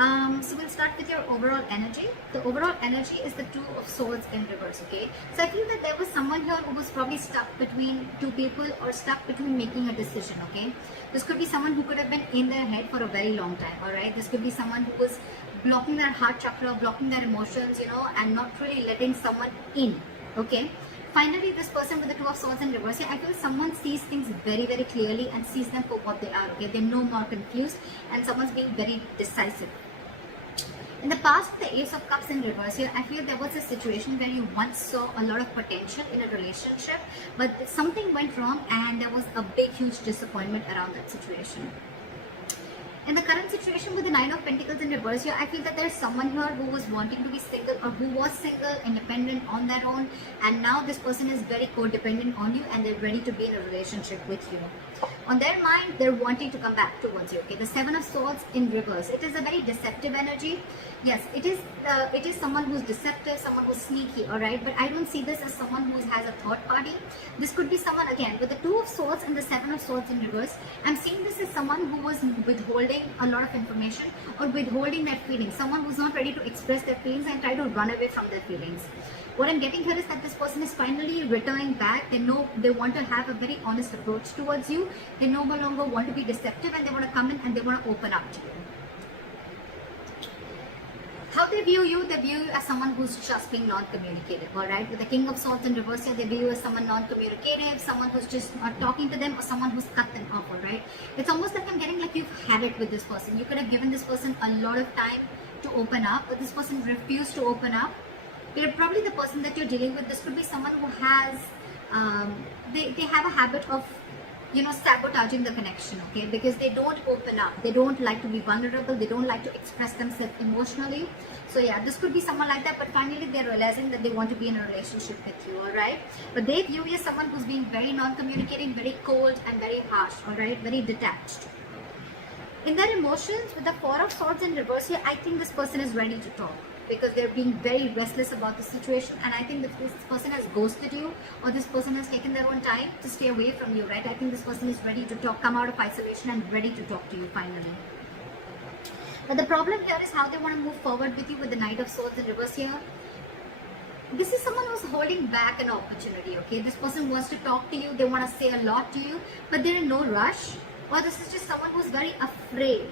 So we'll start with your overall energy. The overall energy is the Two of Swords in reverse, okay? So I feel that there was someone here who was probably stuck between two people or stuck between making a decision, okay? This could be someone who could have been in their head for a very long time, all right? This could be someone who was blocking their heart chakra, blocking their emotions, you know, and not really letting someone in, okay? Finally, this person with the Two of Swords in reverse, I feel someone sees things very, very clearly and sees them for what they are, okay? They're no more confused and someone's being very decisive. In the past, the Ace of Cups in reverse here, I feel there was a situation where you once saw a lot of potential in a relationship, but something went wrong and there was a big, huge disappointment around that situation. In the current situation with the Nine of Pentacles in reverse here, I feel that there is someone here who was wanting to be single or who was single, independent on their own, and now this person is very codependent on you and they're ready to be in a relationship with you. On their mind, they're wanting to come back towards you, okay? The Seven of Swords in reverse. It is a very deceptive energy. Yes, it is someone who's deceptive, someone who's sneaky, all right? But I don't see this as someone who has a third party. This could be someone, again, with the Two of Swords and the Seven of Swords in reverse. I'm seeing this as someone who was withholding a lot of information or withholding their feelings. Someone who's not ready to express their feelings and try to run away from their feelings. What I'm getting here is that this person is finally returning back. They know they want to have a very honest approach towards you. They no longer want to be deceptive and they want to come in and they want to open up to you. How they view you as someone who's just being non-communicative, alright? With the King of Swords in reverse here, they view you as someone non-communicative, someone who's just not talking to them or someone who's cut them off, alright? It's almost like I'm getting like you've had it with this person. You could have given this person a lot of time to open up, but this person refused to open up. They're probably the person that you're dealing with. This could be someone who has, they have a habit of, you know, sabotaging the connection, okay? Because they don't open up. They don't like to be vulnerable. They don't like to express themselves emotionally. So yeah, this could be someone like that, but finally they're realizing that they want to be in a relationship with you, alright? But they view you as someone who's being very non-communicating, very cold and very harsh, alright? Very detached. In their emotions, with the Four of Swords in reverse here, I think this person is ready to talk, because they're being very restless about the situation, and I think this person has ghosted you or this person has taken their own time to stay away from you, right? I think this person is ready to talk, come out of isolation and ready to talk to you finally. But the problem here is how they want to move forward with you with the Knight of Swords in reverse here. This is someone who's holding back an opportunity, okay? This person wants to talk to you, they want to say a lot to you, but they're in no rush, or this is just someone who's very afraid.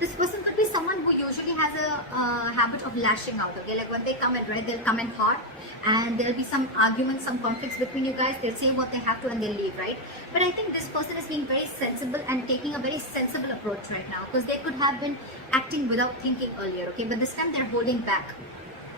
This person could be someone who usually has a habit of lashing out, okay? Like when they come in, right, they'll come in hot and there'll be some arguments, some conflicts between you guys. They'll say what they have to and they'll leave, right? But I think this person is being very sensible and taking a very sensible approach right now, because they could have been acting without thinking earlier, okay? But this time they're holding back.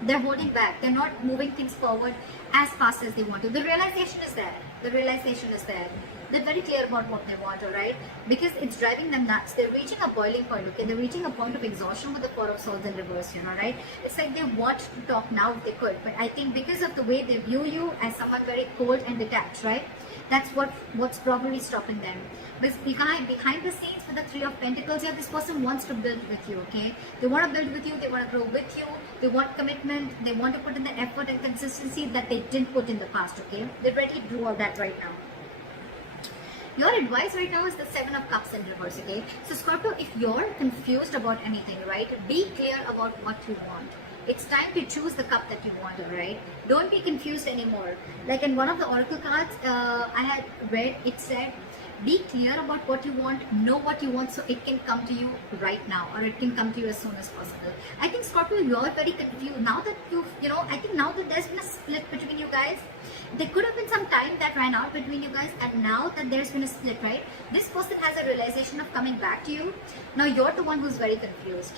They're holding back. They're not moving things forward as fast as they want to. The realization is there. The realization is there. They're very clear about what they want, alright? Because it's driving them nuts. They're reaching a boiling point, okay? They're reaching a point of exhaustion with the Four of Swords in reverse, you know, right? It's like they want to talk now if they could. But I think because of the way they view you as someone very cold and detached, right? That's what's probably stopping them. But behind the scenes with the Three of Pentacles here, this person wants to build with you, okay? They want to build with you, they want to grow with you, they want commitment, they want to put in the effort and consistency that they didn't put in the past, okay? They're ready to do all that right now. Your advice right now is the Seven of Cups in reverse, okay? So Scorpio, if you're confused about anything, right, be clear about what you want. It's time to choose the cup that you want, alright? Don't be confused anymore. Like in one of the oracle cards I had read, it said, be clear about what you want, know what you want so it can come to you right now, or it can come to you as soon as possible. I think Scorpio, you're very confused. Now that I think now that there's been a split between you guys, there could have been some time that ran out between you guys, and now that there's been a split, right? This person has a realization of coming back to you. Now you're the one who's very confused.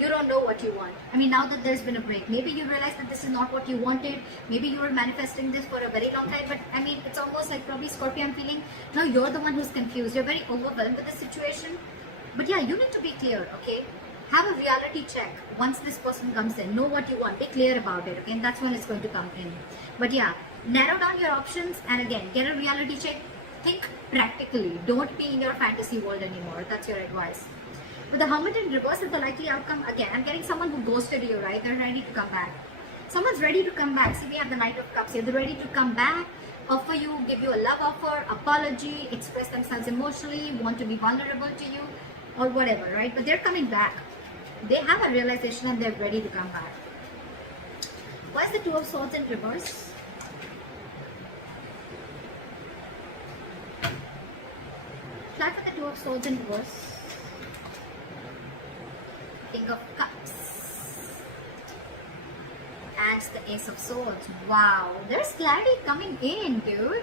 You don't know what you want. I mean, now that there's been a break, maybe you realize that this is not what you wanted. Maybe you were manifesting this for a very long time, but I mean, it's almost like probably Scorpio, I'm feeling, now you're the one who's confused. You're very overwhelmed with the situation. But yeah, you need to be clear, okay? Have a reality check once this person comes in. Know what you want. Be clear about it, okay? And that's when it's going to come in. But yeah, narrow down your options and again, get a reality check. Think practically. Don't be in your fantasy world anymore. That's your advice. With the Hermit in reverse is the likely outcome. Again, I'm getting someone who ghosted you, right? They're ready to come back. Someone's ready to come back. See, we have the Knight of Cups here. They're ready to come back, offer you, give you a love offer, apology, express themselves emotionally, want to be vulnerable to you, or whatever, right? But they're coming back. They have a realization and they're ready to come back. Why is the Two of Swords in reverse? Fly for the Two of Swords in reverse. King of Cups. And the Ace of Swords. Wow, there's clarity coming in, dude.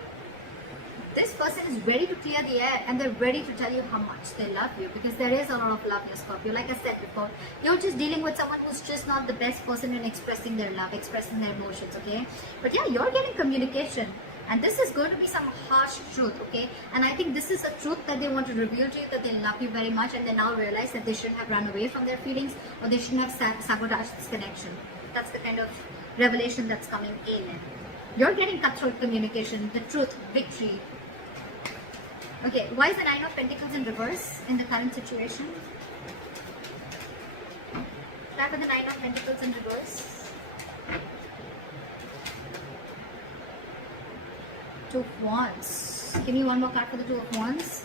This person is ready to clear the air and they're ready to tell you how much they love you, because there is a lot of love in Scorpio. Like I said before, you're just dealing with someone who's just not the best person in expressing their love, expressing their emotions, okay? But yeah, you're getting communication, and this is going to be some harsh truth, okay? And I think this is a truth that they want to reveal to you, that they love you very much, and they now realize that they shouldn't have run away from their feelings, or they shouldn't have sabotaged this connection. That's the kind of revelation that's coming in. You're getting cutthroat communication, the truth, victory. Okay, why is the Nine of Pentacles in reverse in the current situation? Try for the Nine of Pentacles in reverse. Two of Wands. Give me one more card for the Two of Wands.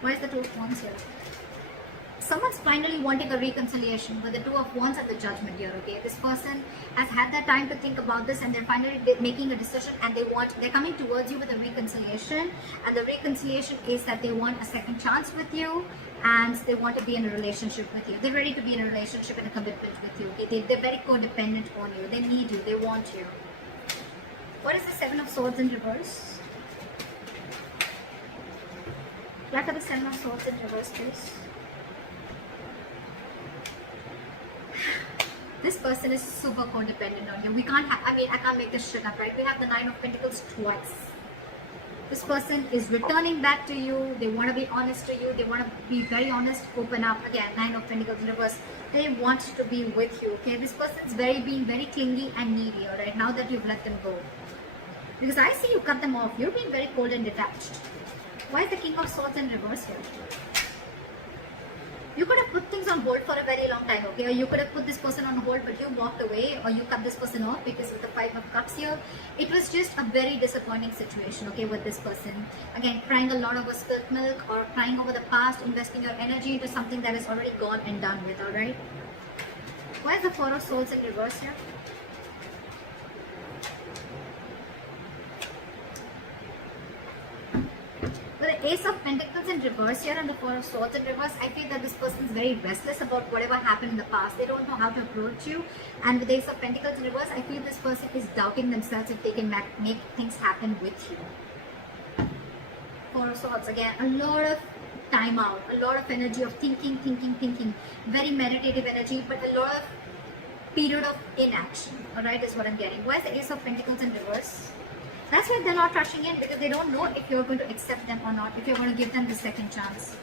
Why is the Two of Wands here? Someone's finally wanting a reconciliation with the Two of Wands and the Judgment here, okay? This person has had that time to think about this and they're finally making a decision, and they're coming towards you with a reconciliation, and the reconciliation is that they want a second chance with you and they want to be in a relationship with you. They're ready to be in a relationship and a commitment with you, okay? They're very codependent on you. They need you. They want you. What is the Seven of Swords in reverse? What are the Seven of Swords in reverse, please? This person is super codependent on you. We can't have, I can't make this shit up, right? We have the Nine of Pentacles twice. This person is returning back to you. They want to be honest to you. They want to be very honest, open up. Again, Nine of Pentacles in reverse. They want to be with you, okay? This person is being very clingy and needy, alright? Now that you've let them go. Because I see you cut them off. You're being very cold and detached. Why is the King of Swords in reverse here? You could have put things on hold for a very long time, okay? Or you could have put this person on hold, but you walked away, or you cut this person off because of the Five of Cups here. It was just a very disappointing situation, okay, with this person. Again, crying a lot over spilt milk, or crying over the past, investing your energy into something that is already gone and done with, alright? Why is the Four of Swords in reverse here? With the Ace of Pentacles in reverse here and the Four of Swords in reverse, I feel that this person is very restless about whatever happened in the past. They don't know how to approach you. And with the Ace of Pentacles in reverse, I feel this person is doubting themselves if they can make things happen with you. Four of Swords, again, a lot of time out, a lot of energy of thinking. Very meditative energy, but a lot of period of inaction, alright, is what I'm getting. Why is the Ace of Pentacles in reverse? That's why they're not rushing in, because they don't know if you're going to accept them or not, if you're going to give them the second chance.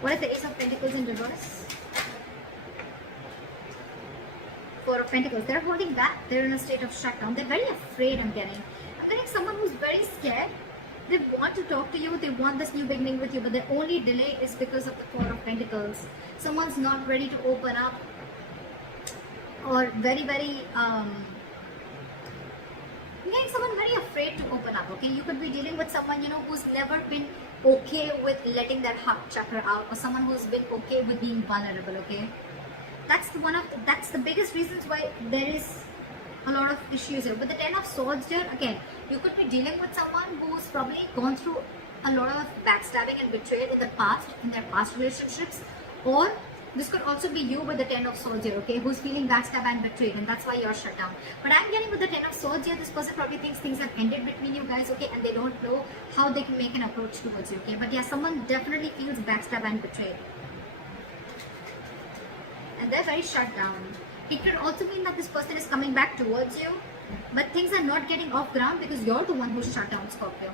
What is the Ace of Pentacles in reverse? Four of Pentacles. They're holding back. They're in a state of shutdown. They're very afraid, I'm getting. I'm getting someone who's very scared. They want to talk to you. They want this new beginning with you, but the only delay is because of the Four of Pentacles. Someone's not ready to open up, or very someone very afraid to open up, okay? You could be dealing with someone, who's never been okay with letting their heart chakra out, or someone who's been okay with being vulnerable, okay? That's the biggest reasons why there is a lot of issues here. With the Ten of Swords here, again, you could be dealing with someone who's probably gone through a lot of backstabbing and betrayal in their past relationships, or this could also be you with the Ten of Swords here, okay, who's feeling backstabbed and betrayed, and that's why you're shut down. But I'm getting with the Ten of Swords here, this person probably thinks things have ended between you guys, okay, and they don't know how they can make an approach towards you, okay. But yeah, someone definitely feels backstabbed and betrayed, and they're very shut down. It could also mean that this person is coming back towards you, but things are not getting off ground because you're the one who's shut down, Scorpio.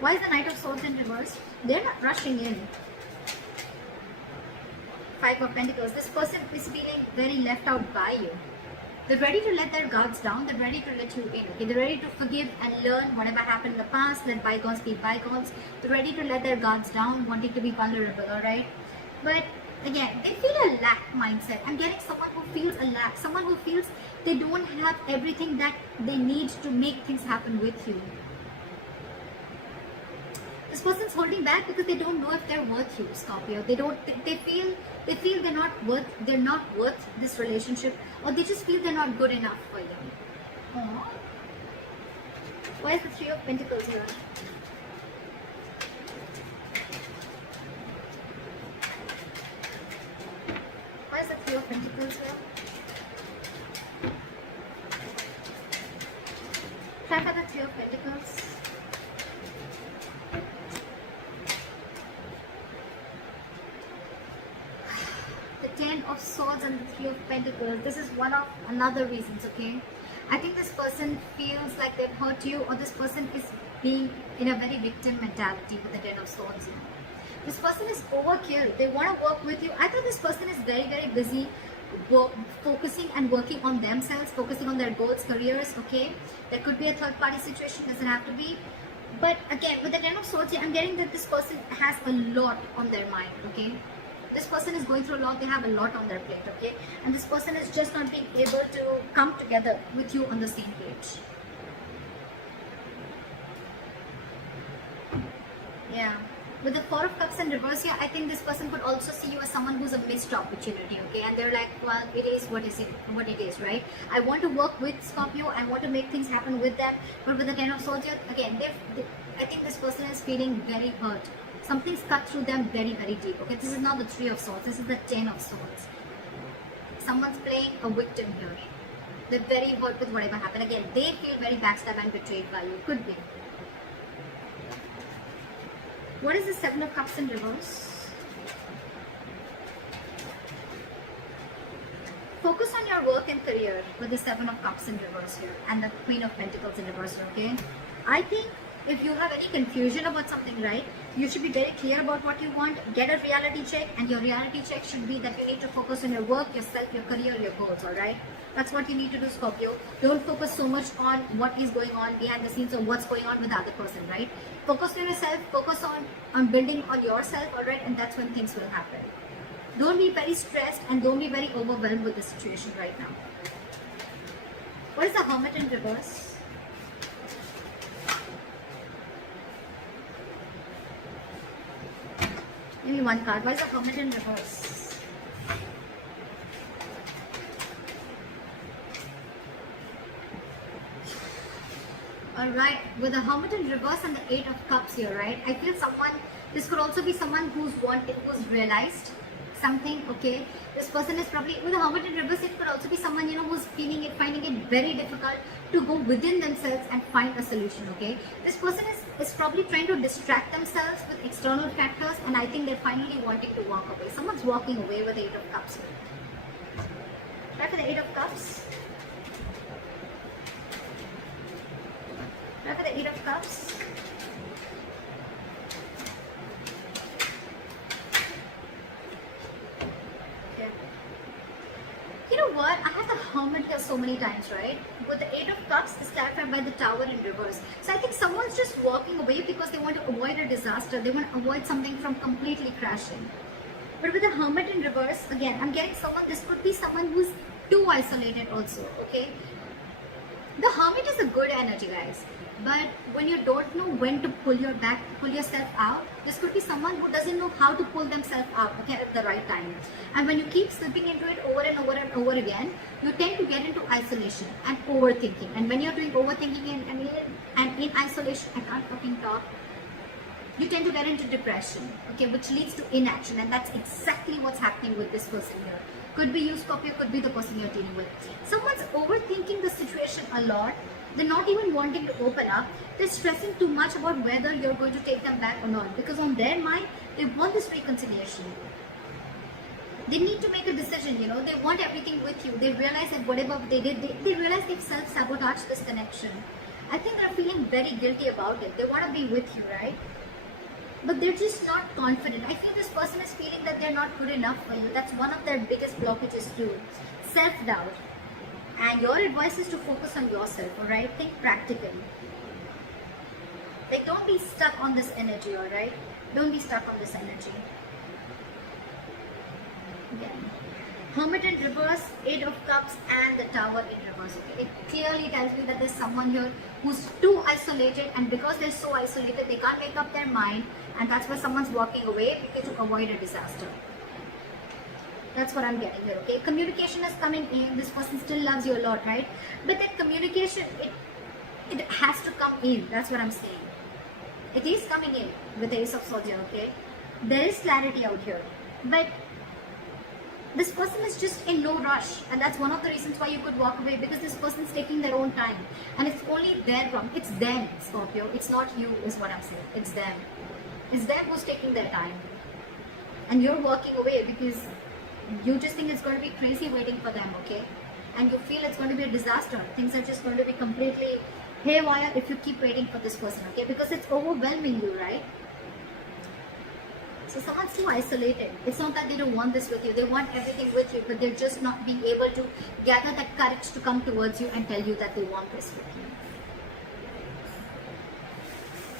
Why is the Knight of Swords in reverse? They're not rushing in. Five of Pentacles. This person is feeling very left out by you. They're ready to let their guards down. They're ready to let you in. Okay? They're ready to forgive and learn whatever happened in the past. Let bygones be bygones. They're ready to let their guards down, wanting to be vulnerable, alright? But again, they feel a lack mindset. I'm getting someone who feels a lack. Someone who feels they don't have everything that they need to make things happen with you. This person's holding back because they don't know if they're worth you, Scorpio. They feel they're not worth this relationship, or they just feel they're not good enough for you. Aww. Why is the Three of Pentacles here? Why is the Three of Pentacles here? Try for the Three of Pentacles. The Ten of Swords and the Three of Pentacles. This is one of another reasons, okay? I think this person feels like they've hurt you, or this person is being in a very victim mentality with the Ten of Swords here. This person is overkill. They want to work with you. I thought this person is very, very busy focusing and working on themselves, focusing on their goals, careers, okay? There could be a third party situation, doesn't have to be. But again, with the Ten of Swords, I'm getting that this person has a lot on their mind, okay? This person is going through a lot, they have a lot on their plate, okay? And this person is just not being able to come together with you on the same page. Yeah. With the Four of Cups in reverse here, I think this person could also see you as someone who's a missed opportunity, okay? And they're like, well, it is what it is, right? I want to work with Scorpio, I want to make things happen with them, but with the Ten of Swords here, again, I think this person is feeling very hurt. Something's cut through them very, very deep, okay? This is not the Three of Swords, this is the Ten of Swords. Someone's playing a victim here. They're very hurt with whatever happened. Again, they feel very backstabbed and betrayed by you. Could be. What is the Seven of Cups in reverse? Focus on your work and career with the Seven of Cups in reverse here and the Queen of Pentacles in reverse here, okay? I think if you have any confusion about something, right, you should be very clear about what you want. Get a reality check, and your reality check should be that you need to focus on your work, yourself, your career, your goals, alright? That's what you need to do, Scorpio. Don't focus so much on what is going on behind the scenes or what's going on with the other person, right? Focus on yourself, focus on building on yourself, alright? And that's when things will happen. Don't be very stressed and don't be very overwhelmed with the situation right now. What is the Hermit in reverse? Give me one card. Why is the Hermit in reverse? Alright, with the Hermit in reverse and the Eight of Cups here, right? I feel this could also be someone who's realized something, okay? This person is probably, with the Hermit in reverse, it could also be someone, who's finding it very difficult to go within themselves and find a solution, okay? This person is probably trying to distract themselves with external factors, and I think they're finally wanting to walk away. Someone's walking away with the Eight of Cups here. Try for the Eight of Cups. Try for the Eight of Cups. You know what? I had the Hermit here so many times, right? With the Eight of Cups, is clarified by the Tower in reverse. So I think someone's just walking away because they want to avoid a disaster. They want to avoid something from completely crashing. But with the Hermit in reverse, again, I'm getting this could be someone who's too isolated also, okay? The Hermit is a good energy, guys. But when you don't know when to pull yourself out, this could be someone who doesn't know how to pull themselves out, okay, at the right time. And when you keep slipping into it over and over and over again, you tend to get into isolation and overthinking. And when you're doing overthinking and in isolation, I can't fucking talk, you tend to get into depression, okay, which leads to inaction. And that's exactly what's happening with this person here. Could be you, Scorpio, could be the person you're dealing with. Someone's overthinking the situation a lot. They're not even wanting to open up. They're stressing too much about whether you're going to take them back or not. Because on their mind, they want this reconciliation. They need to make a decision, They want everything with you. They realize that whatever they did, they realize they've self-sabotaged this connection. I think they're feeling very guilty about it. They want to be with you, right? But they're just not confident. I feel this person is feeling that they're not good enough for you. That's one of their biggest blockages too. Self-doubt. And your advice is to focus on yourself, alright? Think practically. Like, don't be stuck on this energy, alright? Don't be stuck on this energy. Again. Hermit in reverse, Eight of Cups, and the Tower in reverse. Okay? It clearly tells me that there's someone here who's too isolated, and because they're so isolated, they can't make up their mind, and that's why someone's walking away, because to avoid a disaster. That's what I'm getting here, okay? Communication is coming in. This person still loves you a lot, right? But that communication, it has to come in. That's what I'm saying. It is coming in with the Ace of Swords here, okay? There is clarity out here. But this person is just in no rush, and that's one of the reasons why you could walk away, because this person is taking their own time, and it's only their problem. It's them, Scorpio. It's not you, is what I'm saying. It's them. It's them who's taking their time, and you're walking away because you just think it's going to be crazy waiting for them, okay? And you feel it's going to be a disaster. Things are just going to be completely haywire if you keep waiting for this person, okay? Because it's overwhelming you, right? So someone's too isolated. It's not that they don't want this with you. They want everything with you, but they're just not being able to gather that courage to come towards you and tell you that they want this with you.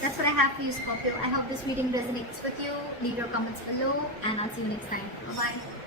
That's what I have for you, Scorpio. I hope this reading resonates with you. Leave your comments below, and I'll see you next time. Bye-bye.